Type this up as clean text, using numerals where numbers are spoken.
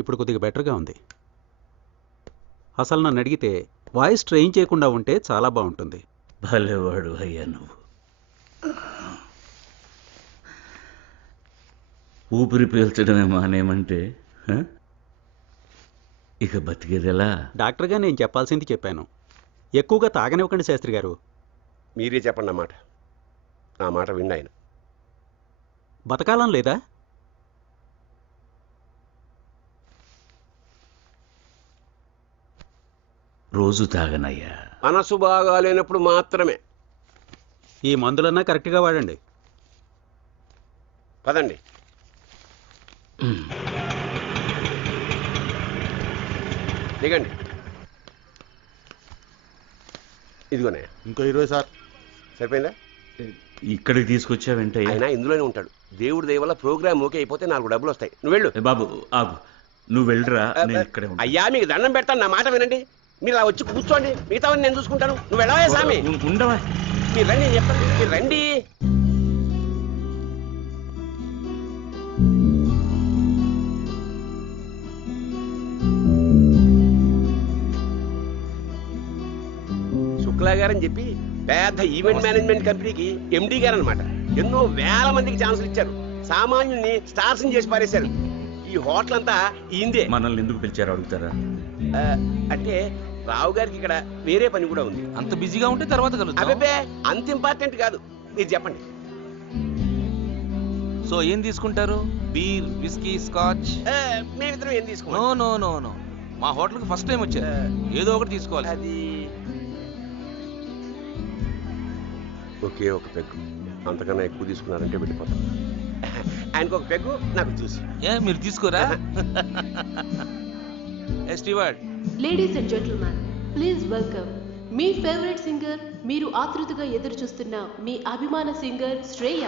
ఇప్పుడు కొద్దిగా బెటర్గా ఉంది. అసలు నన్ను అడిగితే వాయిస్ ట్రైన్ చేయకుండా ఉంటే చాలా బాగుంటుంది. భలేవాడు అయ్యా నువ్వు. ఊపిరి పీల్చడమే మానేమంటే ఇక బతికేదెలా? డాక్టర్గా నేను చెప్పాల్సింది చెప్పాను. ఎక్కువగా తాగనివ్వకండి శాస్త్రి గారు. మీరే చెప్పండి నా మాట విండి ఆయన. బతకాలం లేదా? రోజు తాగనయ్యా. మనసు బాగాలేనప్పుడు మాత్రమే. ఈ మందులన్నా కరెక్ట్గా వాడండి. పదండి. దిగండి. ఇదిగోనే ఇంకో 20 సార్. సరిపోయిందా? ఇక్కడికి తీసుకొచ్చావంటే ఆయన ఇందులోనే ఉంటాడు. దేవుడి దయ వల్ల ప్రోగ్రామ్ ఓకే అయిపోతే 4 డబ్బులు వస్తాయి. నువ్వు వెళ్ళు. బాబు ఆగు, నువ్వు వెళ్ళరా, నేను ఇక్కడే ఉంటా. అయ్యా మీకు దండం పెడతాను, నా మాట వినండి. మీరు అలా వచ్చి కూర్చోండి, మిగతావన్నీ నేను చూసుకుంటాను. నువ్వు వెళ్ళవా స్వామి? ఉండవా? మీరు రండి, నేను చెప్తాను. మీరు రండి. శుక్లా గారు అని చెప్పి పెద్ద ఈవెంట్ మేనేజ్మెంట్ కంపెనీకి ఎండి గారు అనమాట. ఎన్నో వేల మందికి ఛాన్సులు ఇచ్చారు. సామాన్యుల్ని స్టార్స్ చేసి పారేశారు. ఈ హోటల్ అంతా ఈందే. మనల్ని ఎందుకు పిలిచారు అడుగుతారా? అంటే రావు గారికి ఇక్కడ వేరే పని కూడా ఉంది. అంత బిజీగా ఉంటే తర్వాత కలుద్దాం. అబ్బే అంత ఇంపార్టెంట్ కాదు, మీరు చెప్పండి. సో ఏం తీసుకుంటారు? Beer, whisky, scotch? మేమిద్దరం ఏం నో తీసుకున్నాం? నో నో నో, మా హోటల్కి ఫస్ట్ టైం వచ్చారు, ఏదో ఒకటి తీసుకోవాలి. అది ఒకే ఒక పెగ్గు. అంతకన్నా ఎక్కువ తీసుకున్నారంటే వెళ్ళిపోతాం. ఆయనకు ఒక పెగ్గు, నాకు చూసి. ఏ మీరు తీసుకోరా? Steward. Ladies and gentlemen, please welcome మీ ఫేవరెట్ సింగర్, మీరు ఆతృతగా ఎదురు చూస్తున్న మీ అభిమాన సింగర్ శ్రేయ.